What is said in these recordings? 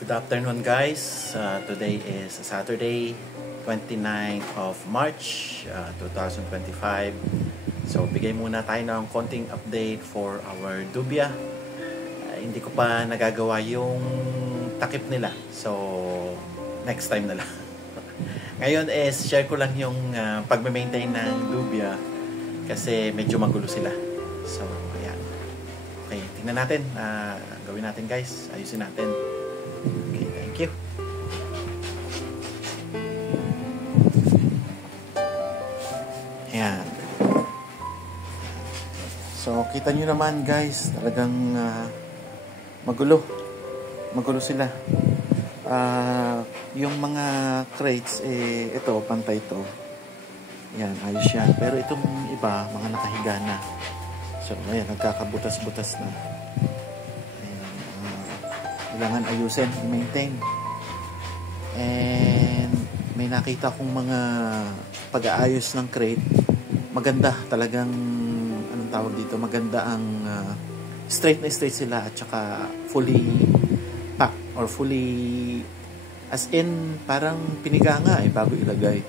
Good afternoon guys. Today is Saturday, 29th of March 2025. So bigay muna tayo ng konting update for our dubia. Hindi ko pa nagagawa yung takip nila. So next time na lang. Ngayon is share ko lang yung pagme-maintain ng dubia kasi medyo magulo sila. So ayan. Okay, tingnan natin. Gawin natin guys. Ayusin natin. Okay, thank you. Ayan. So, kita nyo naman guys, talagang magulo. Magulo sila. Yung mga crates, ito, pantay ito. Ayan, ayos yan. Pero itong iba, mga nakahiga na. So, ayan, nagkakabutas-butas na. Kailangan ayusin, i-maintain. And may nakita kong mga pag-aayos ng crate. Maganda talagang, anong tawag dito, maganda ang straight na straight sila at saka fully packed or fully as in parang piniga nga bago ilagay.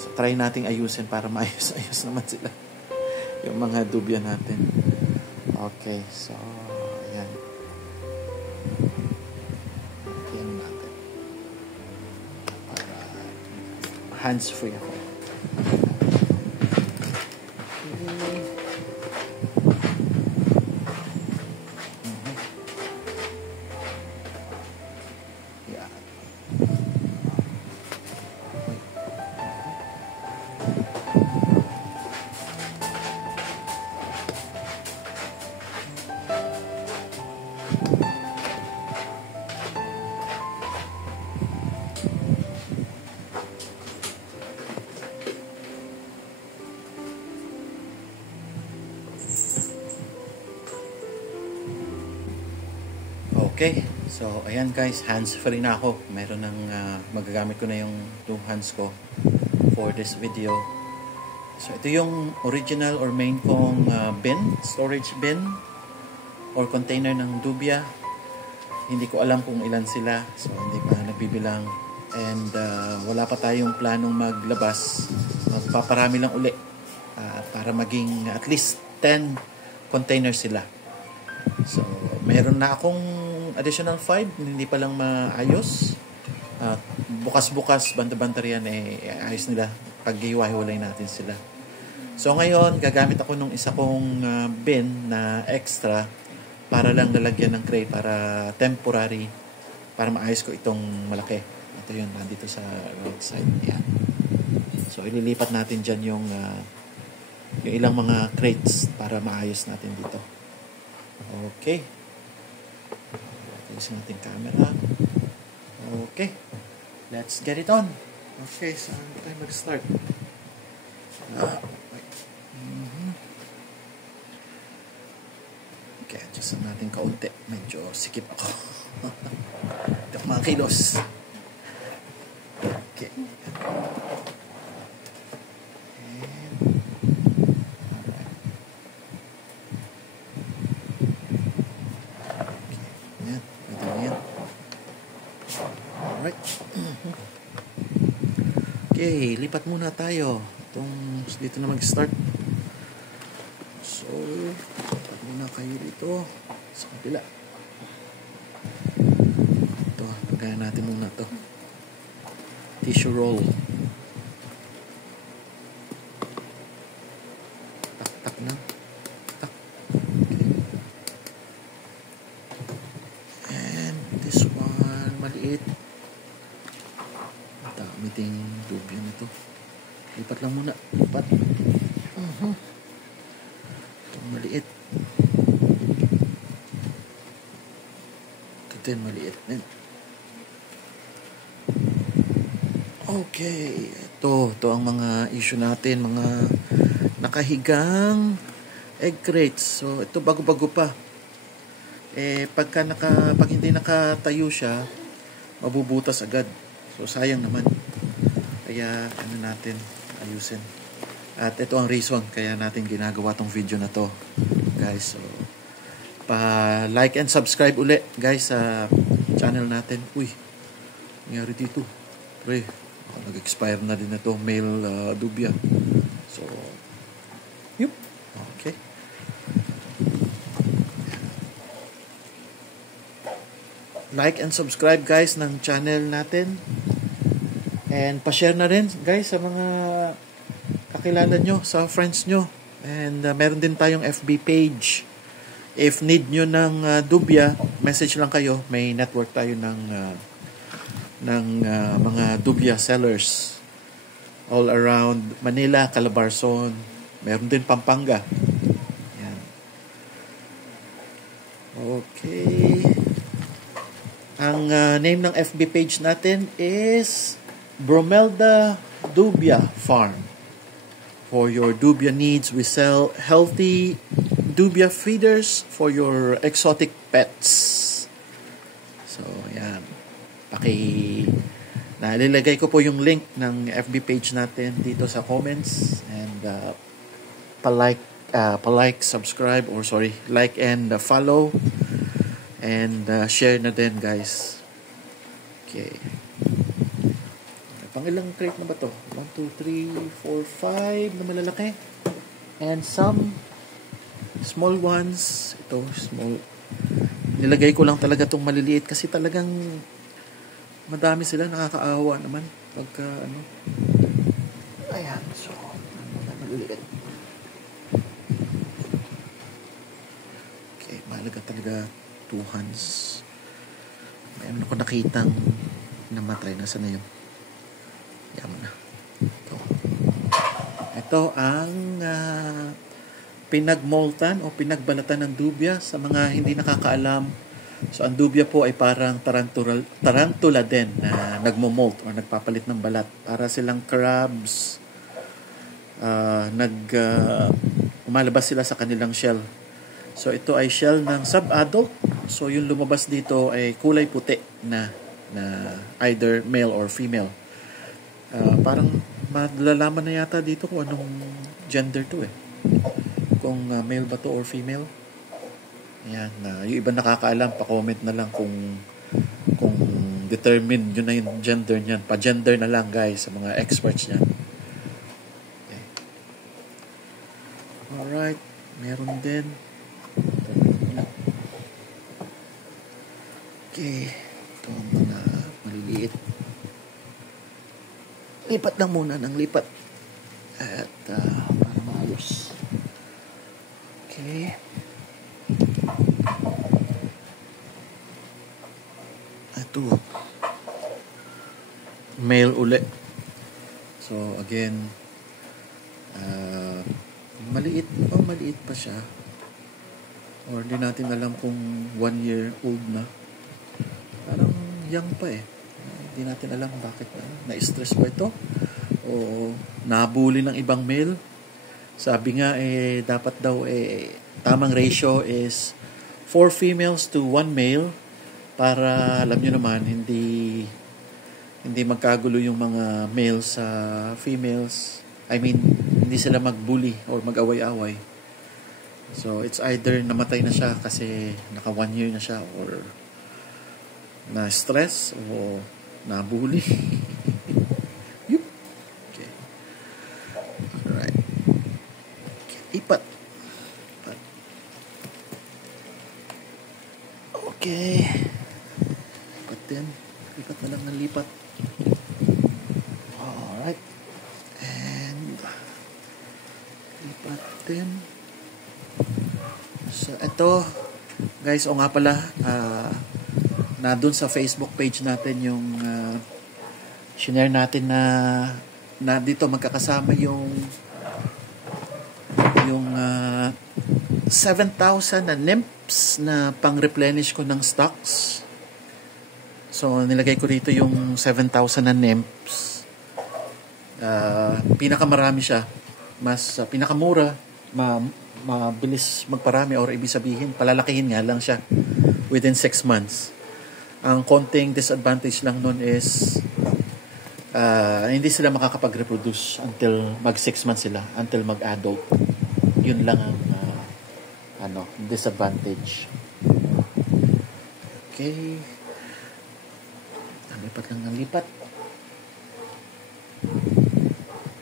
So try nating ayusin para maayos-ayos naman sila yung mga dubya natin. Okay, so ayan. Hands free ako. Yeah. Okay, so ayan guys, hands free na ako. Meron ng magagamit ko na yung 2 hands ko for this video. So ito yung original or main kong bin, storage bin or container ng dubia. Hindi ko alam kung ilan sila, so hindi pa nagbibilang. And wala pa tayong planong maglabas. Magpaparami lang uli para maging at least 10 containers sila. So meron na akong additional 5, hindi pa lang maayos. Bukas-bukas, banda-banda riyan, ayos nila. Pag-iwahiwalay natin sila. So ngayon, gagamit ako nung isa kong bin na extra para lang lalagyan ng crate, para temporary, para maayos ko itong malaki. Ito yun, nandito sa right side. Yan. So ililipat natin dyan yung ilang mga crates para maayos natin dito. Okay. Ayusin natin camera. Okay. Let's get it on. Okay, so tayo mag-start. Okay, adjust natin kaunti. Medyo sikip ako. Ito mga kilos. Okay. Okay, lipat muna tayo. Dito na mag-start. So, lipat muna kayo dito sa kabila. Ito, pagkaya natin muna to. Tissue roll. Tak na. Tak. Okay. And this one, maliit. Meeting dubya nito. Lipat lang muna. Lipat. Itong maliit. Ito din maliit din. Okay. Ito ang mga issue natin. Mga nakahigang egg crates. So, ito bago-bago pa. Pag hindi nakatayo siya, mabubutas agad. So, sayang naman. Kaya, natin, ayusin. At ito ang reason kaya natin ginagawa tong video na to. Guys, so, pa-like and subscribe uli, guys, sa channel natin. Uy, nangyari dito. Pre, nag-expire na din ito. Male dubia. So, yup. Okay. Like and subscribe guys ng channel natin. And pa-share na rin guys sa mga kakilala nyo, sa friends nyo. And meron din tayong FB page. If need nyo ng dubia, message lang kayo. May network tayo ng mga dubia sellers all around Manila, Calabarzon. Meron din Pampanga. Yan. Okay. Ang name ng FB page natin is Bromelda Dubia Farm. For your dubia needs, we sell healthy dubia feeders for your exotic pets. So, yan. Nalilagay ko po yung link ng FB page natin dito sa comments. And like, subscribe, like and follow. And share na din guys. Okay. Pang ilang crate na ba to? 1, 2, 3, 4, 5 na malalaki. And some small ones. Ito, small. Nilagay ko lang talaga itong maliliit kasi talagang madami sila. Nakakaawa naman. Pagka Ayan. So, maliliit. Okay, mahalaga talaga 2 hands. Mayroon ako nakitang namatay. Nasaan na yun? Yaman na. Ito ang pinagmoltan o pinagbalatan ng dubia sa mga hindi nakakaalam. So, ang dubia po ay parang tarantula din na nagmo-molt o nagpapalit ng balat. Para silang crabs. Umalabas sila sa kanilang shell. So, ito ay shell ng sub-adult. So, yung lumabas dito ay kulay puti na either male or female. Parang malalaman na yata dito kung anong gender to eh. Kung male ba to or female. Ayan. Yung iba nakakaalam, pa-comment na lang kung determine yun na yung gender niyan. Pa-gender na lang guys sa mga experts niyan. Okay. Alright. Meron din. Okay. Ito mga maliliit. Lipat lang muna ng lipat. At para maayos. Okay. Ito. Male uli. So, again, maliit pa siya. Or di natin alam kung 1 year old na. Parang young pa eh. Hindi natin alam bakit na-stress ba ito o nabuli ng ibang male. Sabi nga dapat daw tamang ratio is 4 females to 1 male para alam nyo naman hindi magkagulo yung mga males sa females. I mean, hindi sila magbully or mag-away-away. So it's either namatay na siya kasi naka 1 year na siya or na-stress o nabuli. Yup. Okay. Alright. Okay. Lipat. Okay. Lipat din. Lipat na lang ng lipat. Alright. And lipat din. So, ito. Guys, o nga pala, na dun sa Facebook page natin yung shinare natin na dito magkakasama yung 7,000 na nymphs na pang-replenish ko ng stocks. So, nilagay ko dito yung 7,000 na nymphs. Pinakamarami siya. Mas pinakamura, mabilis magparami or ibig sabihin, palalakihin nga lang siya within 6 months. Ang konting disadvantage lang nun is hindi sila makakapag-reproduce until mag 6 months sila, until mag-adult. Yun lang ang disadvantage. Okay. lipat lang ng lipat.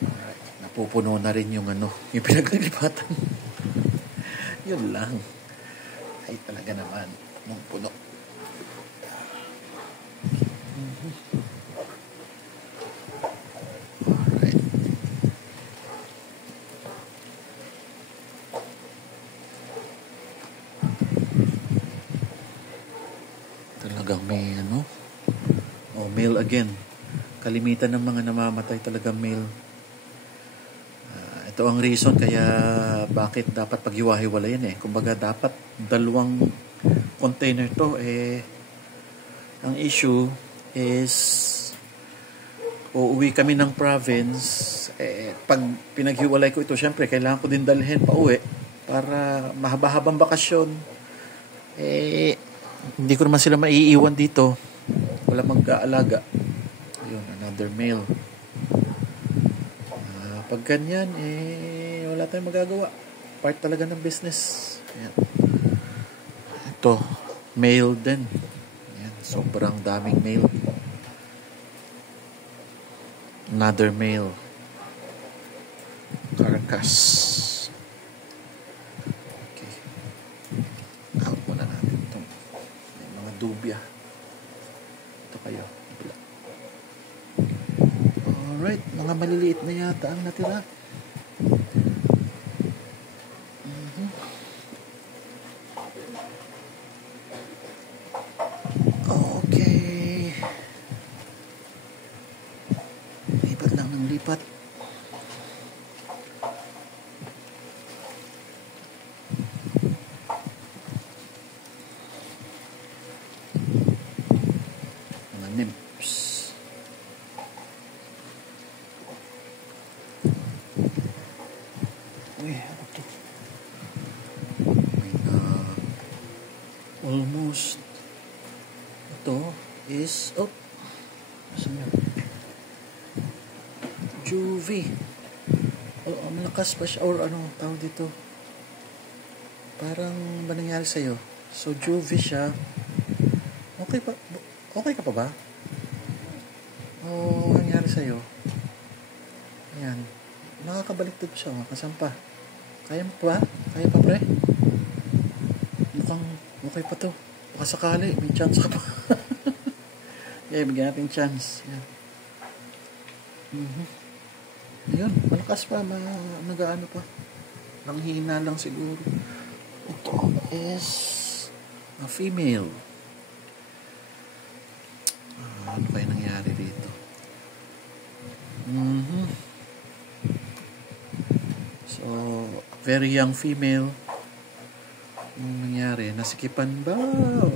Alright. Napupuno na rin yung yung pinaglilipatan. Yun lang. Ay talaga naman. Punong-puno. Alright. Talagang may male again. Kalimitan ng mga namamatay talaga male. Ito ang reason kaya bakit dapat paghiwa-hiwalayan Kumbaga dapat dalawang container to ang issue is uuwi kami ng province pag pinaghiwalay ko ito syempre kailangan ko din dalhin pa uwi para mahaba-habang bakasyon hindi ko naman sila maiiwan dito wala mag-aalaga ayun another male pag ganyan wala tayong magagawa part talaga ng business ayan. Ito male din ayan, sobrang daming male another male carcass okay out muna natin itong may mga dubya ito kayo alright mga maliliit na yata ang natira okay lipat lang ng lipat mga nymphs uy ano to may almost ito is saan yun juvie malakas pa siya or tawag dito parang ba nangyari sa'yo so juvie siya okay ka pa ba nangyari sa'yo ayan nakakabaliktad siya kasampa kaya pa pre mukhang okay pa to baka sakali may chance ka pa bigyan natin chance yan ayun malakas pa nagaano pa nanghina lang siguro ito is a female ano kaya nangyari dito so very young female anong nangyari nasikipan ba o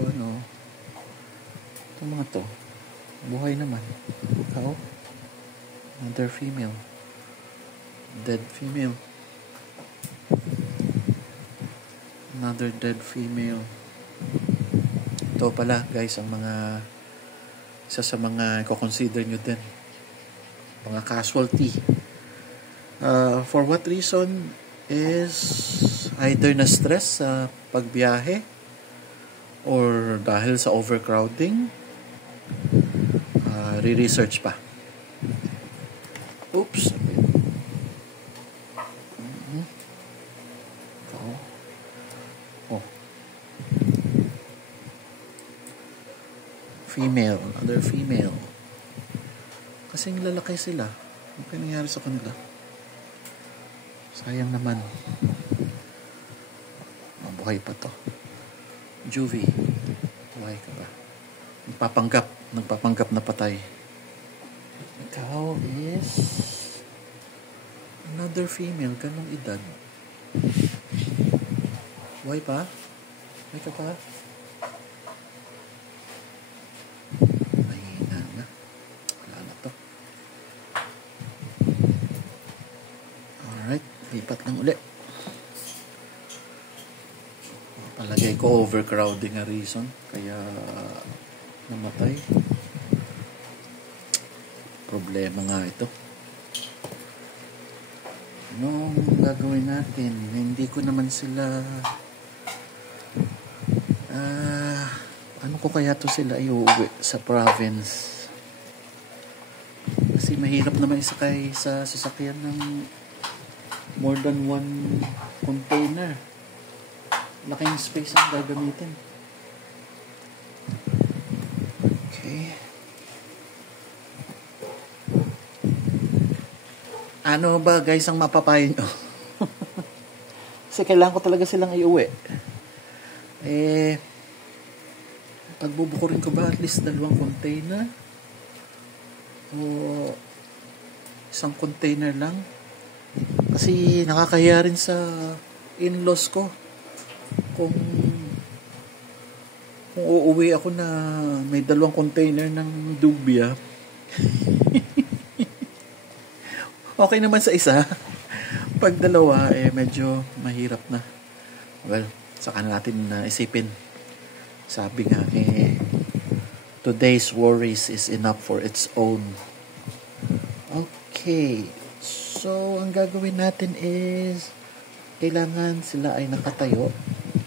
itong mga to buhay naman another female dead female another dead female ito pala guys ang mga isa sa mga i-consider nyo din mga casualty for what reason is either na stress sa pagbiyahe or dahil sa overcrowding re-research pa oops female, another female kasing lalaki sila ano kaya nangyari sa kanila sayang naman mabuhay pa to juvie buhay ka ba nagpapanggap na patay ikaw is another female ganong edad buhay pa buhay ka pa lipat lang uli palagay ko overcrowding ang reason kaya namatay problema nga ito anong gagawin natin hindi ko naman sila ano ko kaya to sila iuwi sa province Kasi mahirap naman isakay sa sasakyan ng more than one container. Laking space ang gagamitin. Okay. Ano ba guys ang mapapayo nyo? Kasi kailangan ko talaga silang iuwi. Pagbubukurin ko ba at least 2 container? O isang container lang? Kasi nakakahiya rin sa in-laws ko. Kung uuwi ako na may 2 container ng dubia. Okay naman sa isa. Pag 2, medyo mahirap na. Well, saka natin isipin. Sabi nga, today's worries is enough for its own. Okay. So, ang gagawin natin is, kailangan sila ay nakatayo.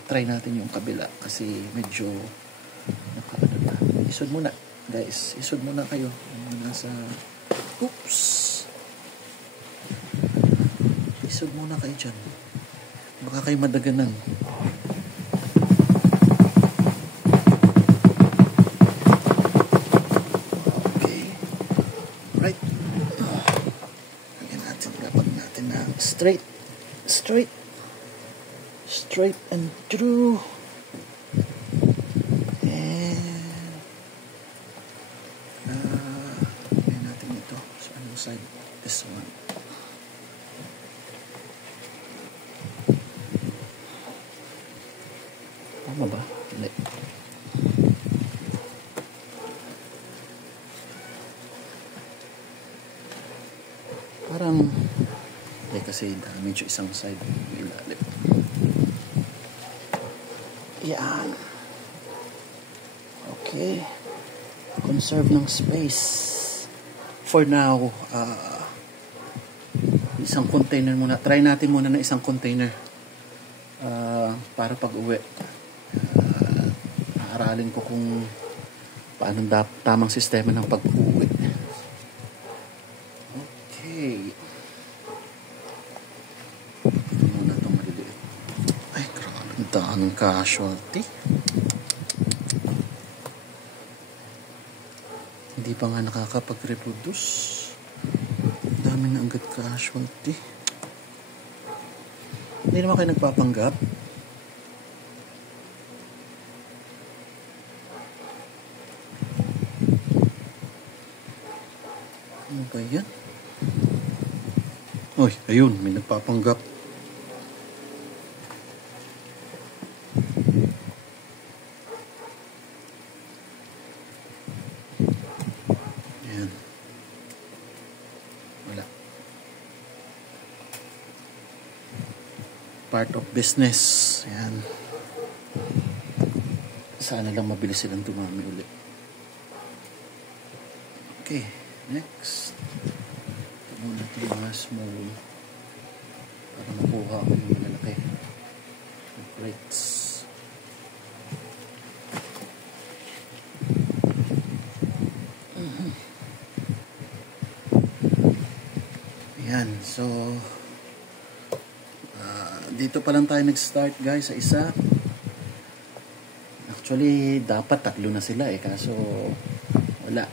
Try natin yung kabila kasi medyo nakaano na. Isod muna, guys. Isod muna kayo. Muna sa... Oops! Isod muna kayo dyan. Baka kayo madaganan. Straight and true. And lagyan natin ito sa anong side. This one. Tama ba? Hindi. Parang kasi medyo isang side ilalim. Yan. Okay. Conserve ng space. For now, isang container muna. Try natin muna na isang container para pag-uwi. Aaralin ko kung paano tamang sistema ng pag-uwi. Okay. Ang casualty. Hindi pa nga nakakapag-reproduce. Dami na agad casualty. Hindi naman kayo nagpapanggap. Ano ba yan? Oy, ayun, may nagpapanggap. Part of business. Yan. Sana lang mabilis silang dumami ulit. Okay. Next. Ito muna natin yung mga small para makuha ko yung malalaki. Yung crates. Yan. So dito pa lang tayo nag-start guys sa isa. Actually dapat 3 na sila kaso wala,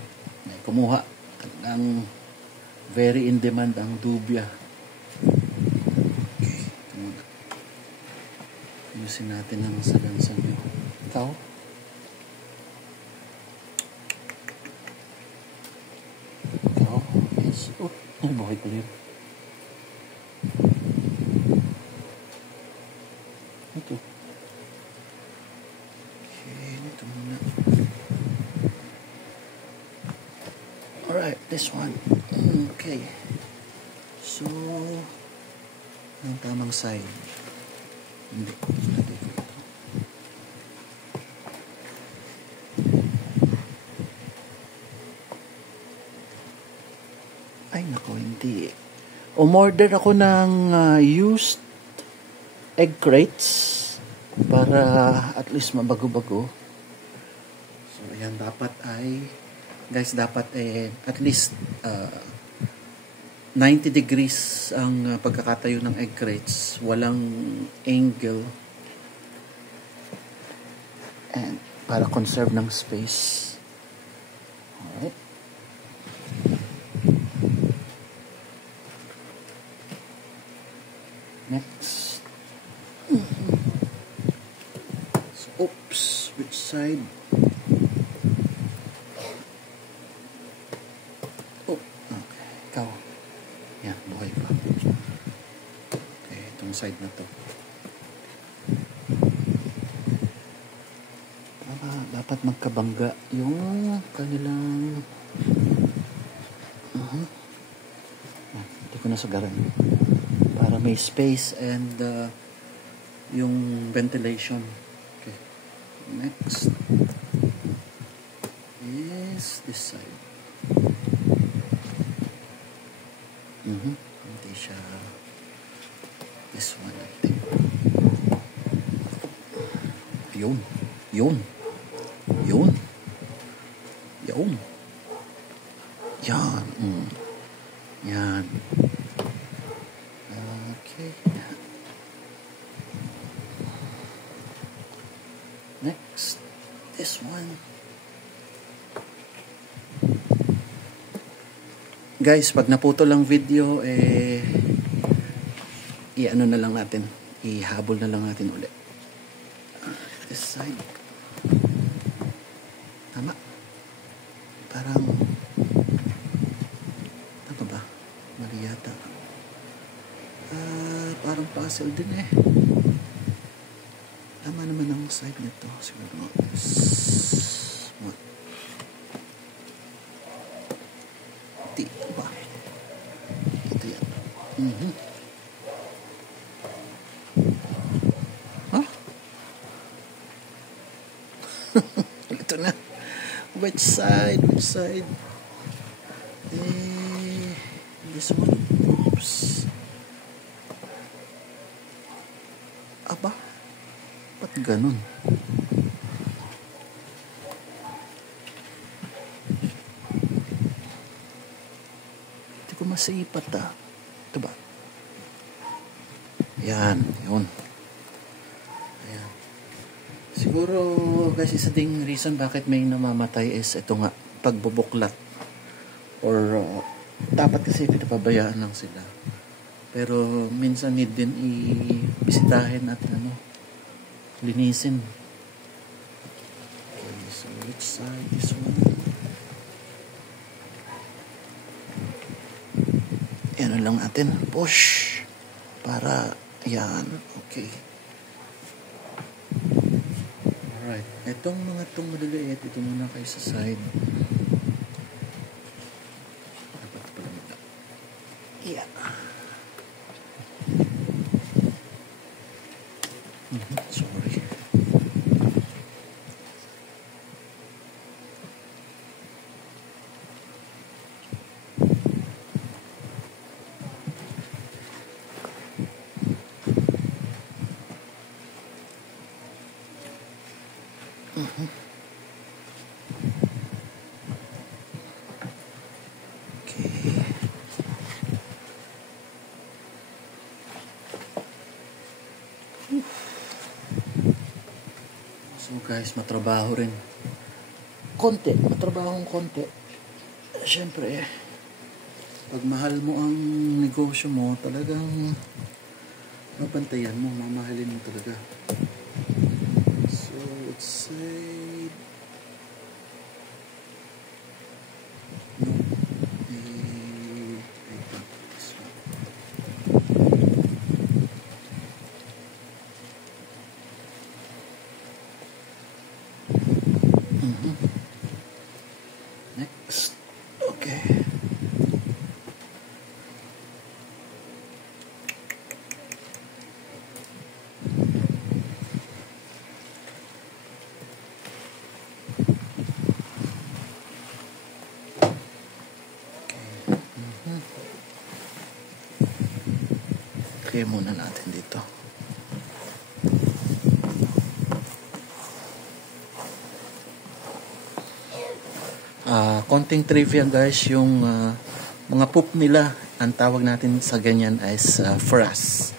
may kumuha. Ang very in demand ang dubia. Okay, ayusin natin ang salansan nyo. Ikaw? Yes. Ay buhay ko yun. Ito. Okay, ito muna. Alright, this one. Okay. So, ang tamang side. Hindi. Ay, nako, hindi. Umorder ako ng used egg crates para at least mabago-bago. So, ayan, dapat at least 90 degrees ang pagkakatayo ng egg crates, walang angle, and para conserve ng space. Alright. Next. So, oops, which side? Oh, okay. Ikaw. Yan, buhay pa. Okay, itong side na to. Dapat magkabangga yung kanilang hindi ko nasagaran para may space and yung ventilation. Okay, next is this side. Hindi siya this one, I think. Yun. Yan. Yan. Okay. Next, this one. Guys, pag naputol lang video, i-ano na lang natin. Ihabol na lang natin ulit. This side. Tama. Parang tama ba? Mali yata. Parang puzzle din eh. Tama naman ang side nito. Siguro ito ba? Ito yan. Huh? Ito na. Which side? This one. Oops. Aba? Ba't ganun? Hindi ko masipat Ito ba? Yan. Yun. Ayan. Siguro kasi isa ding reason bakit may namamatay is ito nga, pagbubuklat. Or dapat kasi pinapabayaan lang sila. Pero minsan need din i-bisitahin at linisin. Okay, so which side? This one. Yan lang natin. Push. Para, yan. Okay. Alright. Itong mga itong maliliit, ito muna kayo sa side. Dapat pala muna. Yeah. Sorry. So guys, matrabaho rin. Matrabahong konti. Siyempre, pag mahal mo ang negosyo mo, talagang mabantayan mo, mamahalin mo talaga. So, let's say, next. Okay. Okay muna natin dito. Konting trivia guys, yung mga poop nila, ang tawag natin sa ganyan is frass.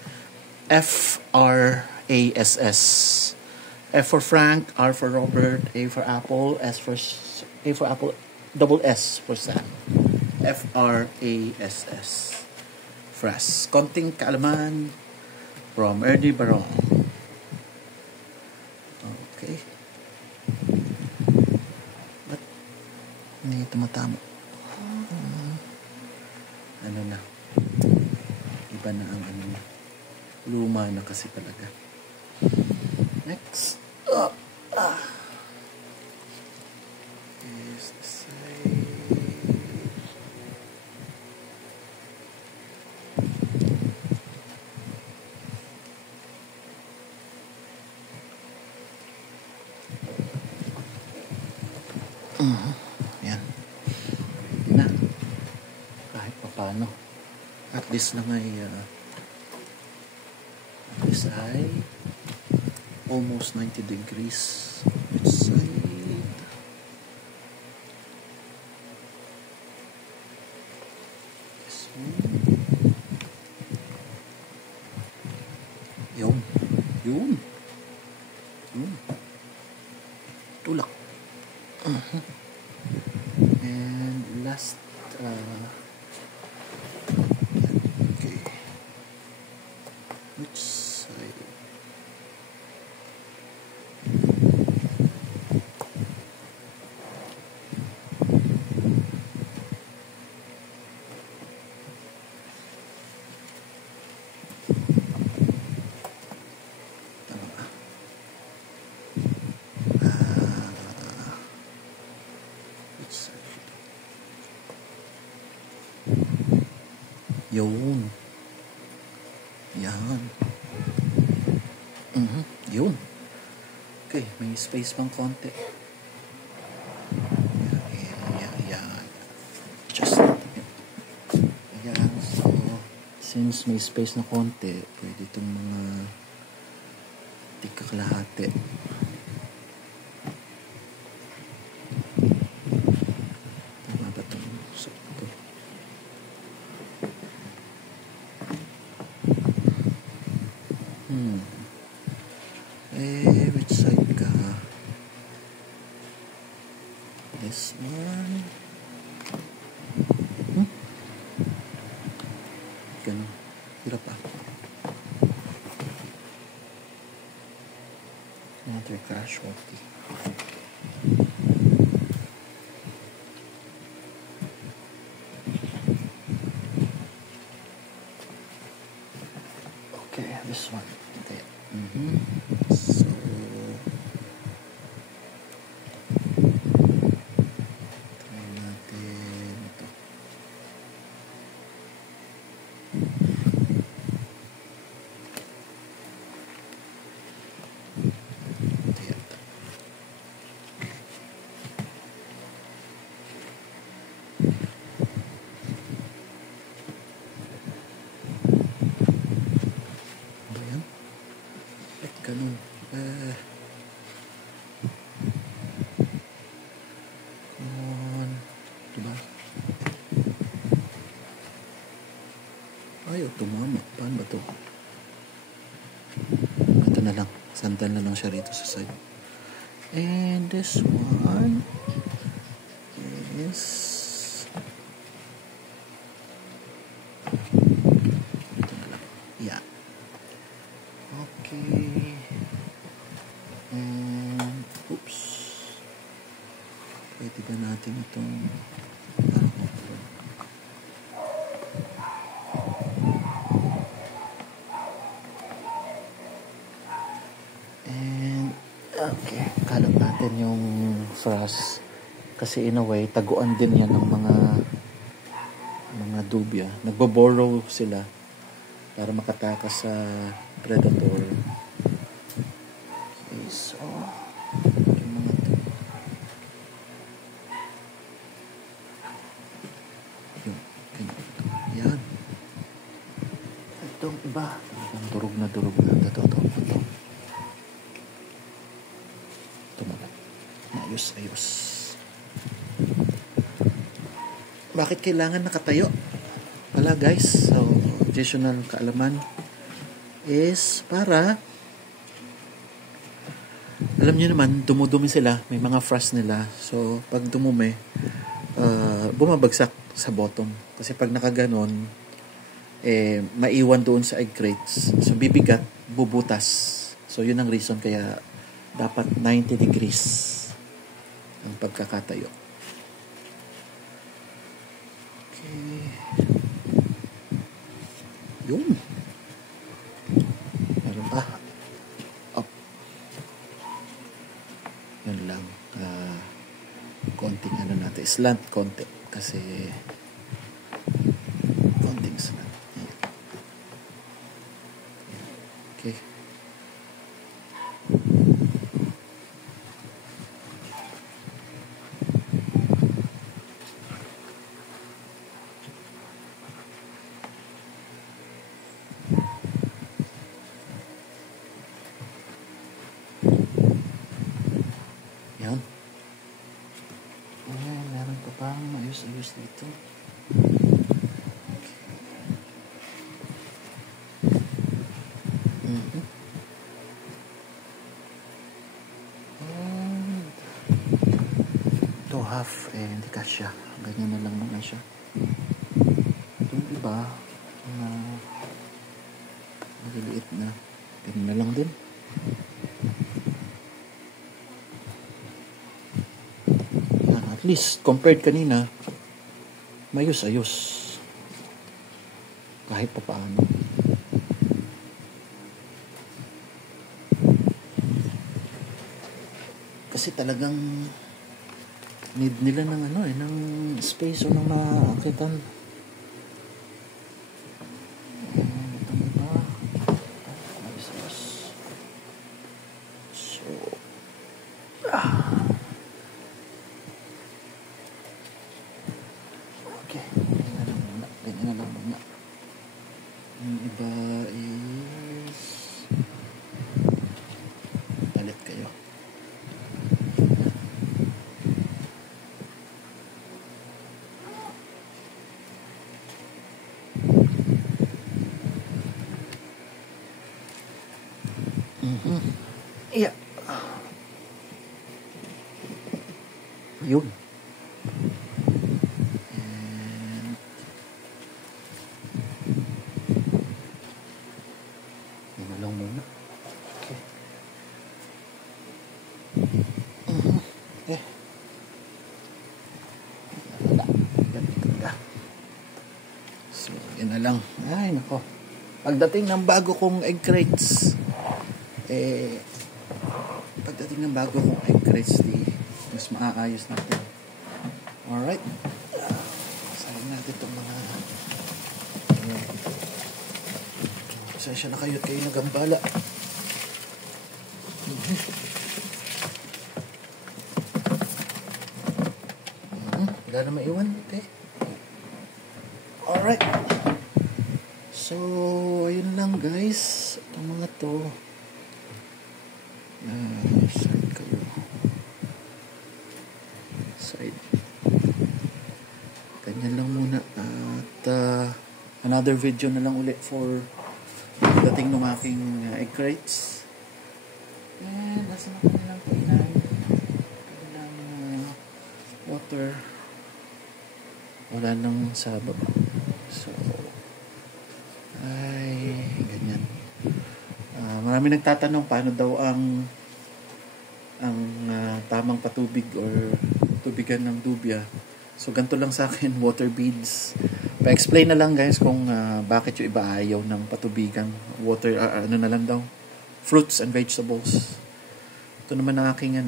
F-R-A-S-S. F for Frank, R for Robert, A for Apple, A for Apple, double S for Sam. F-R-A-S-S. Frass. Konting kaalaman from Ernie Barong. Okay. Ba't hindi tumatama? Ano na? Iba na ang ano na. Luma na kasi talaga. Next. Is the side. Yan. Yun na. Kahit pa paano. At least na may at least ay almost 90 degrees. Which side? This one. Yun. Yun. Yun. Tulak. And last okay. Which side? Yun. Yan. Yun. Okay, may space pang konti. Yan. Just yan. So, since may space na konti, pwede itong mga tigkakalahati. Tama ba itong sakto? Which side ka? This one. Ganun. Hirap ah. Another casualty. Okay, this one. Okay. So, try natin ito. Ito yata. Ba yan? Ba't ganun? Diba? Ayaw, tumama. Paano ba ito? Ito na lang. Sandal na lang siya rito sa side. And this one is ito na lang. Yeah. Okay. And oops. Pwede ba natin itong okay, kalap natin yung frass kasi in a way taguan din yan ng mga dubya. Nagbo-borrow sila para makatakas sa predator. Okay, so yung mga to. Yan. Itong iba, talagang durog na. Ito. Ayos. bakit kailangan nakatayo? Wala guys, so additional kaalaman is para alam niyo naman, dumudumi sila, may mga frost nila. So pag dumumi, bumabagsak sa bottom. Kasi pag nakaganon, maiwan doon sa egg crates. So bibigat, bubutas. So yun ang reason kaya dapat 90 degrees ang pagkakatayo. Okay. Yun. Meron pa. Up. Yun lang. Konting ano natin. Slant konti. Kasi konting slant. Okay. Yan. Meron pa pang ayos-ayos dito. Ito half, hindi kasya. Ganyan na lang naman siya. Itong iba, maliliit na. Ganyan na lang din. At least, compared kanina, mayos-ayos. Kahit pa paano. Kasi talagang need nila ng ng space o ng maakitan. So, okay. Ganyan na lang muna. Yung iba is palit kayo. Yeah. Yun. And yun na lang muna. Okay. Wala. Ganun talaga. So, yun na lang. Ay, nako. Pagdating ng bago kong egg crates, pagdating ng bago kong egg crates, mas maaayos natin. Alright. Sayin natin itong mga pasensya na kayo at kayo nagambala. Wala na maiwan. Okay. Alright. So, ayun lang guys. Itong mga to. Side kayo. Side. Ganyan lang muna. At another video na lang ulit for dating ng aking egg crates. And nasa na kanilang kainan. Kanilang water. Wala nang sa baba. So, ay, ganyan. Marami nagtatanong paano daw ang tamang patubig or tubigan ng dubia. So, ganito lang sa akin, water beads. Pa-explain na lang guys kung bakit yung iba ayaw ng patubigan. Water, ano na lang daw, fruits and vegetables. Ito naman ang aking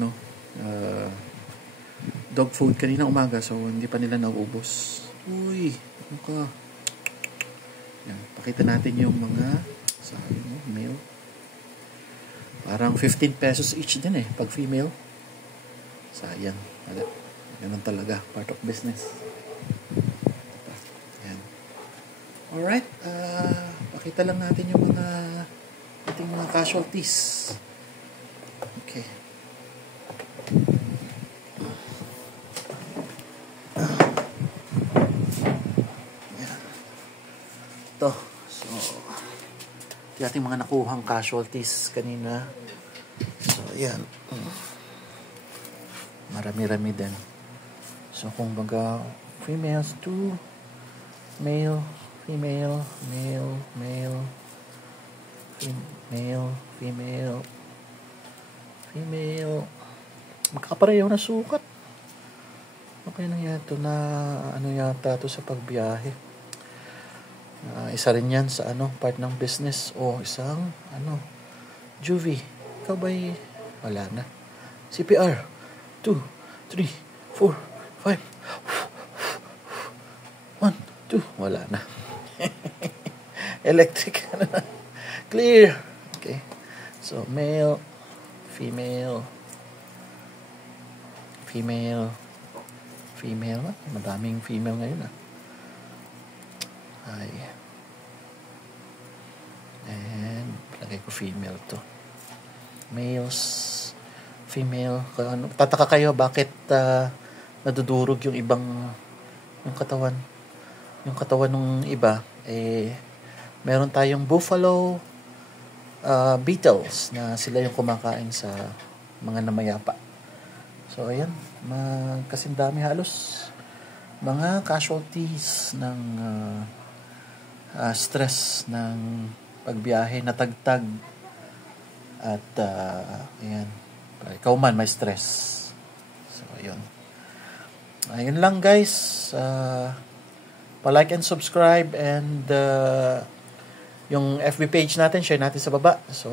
dog food kanina umaga, so hindi pa nila nauubos. Uy, ano ka? Yan, pakita natin yung mga male. Parang 15 pesos each din pag female. Sayang. Wala. Ganun talaga. Part of business. Yan. Alright. Pakita lang natin yung ating mga casualties. Okay. Yung ating mga nakuhang casualties kanina. So, ayan. Marami-rami din. So, kung baga, females 2, male, female, male, male, female, female, female. Magkakapareho na sukat. Okay na yan. Ito na, ano yata ito sa pagbiyahe. Isa rin yan sa part ng business o isang juvie. Ikaw ba'y wala na? CPR 2, 3, 4, 5 1, 2 wala na. Electric clear. Okay, so male, female, female, female. Madaming female ngayon Ay. And lagay ko female to. Males, female. Tataka kayo bakit nadudurog yung ibang yung katawan. Yung katawan ng iba meron tayong buffalo beetles na sila yung kumakain sa mga namayapa. So ayan, kasindami halos mga casualties ng stress ng pagbiyahe, natagtag at ayan, ikaw man may stress. So ayun lang guys, pa-like and subscribe, and yung FB page natin share natin sa baba. So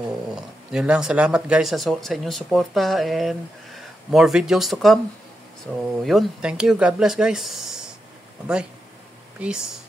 yun lang, salamat guys sa inyong suporta, and more videos to come. So yun, thank you, God bless guys, bye bye, peace.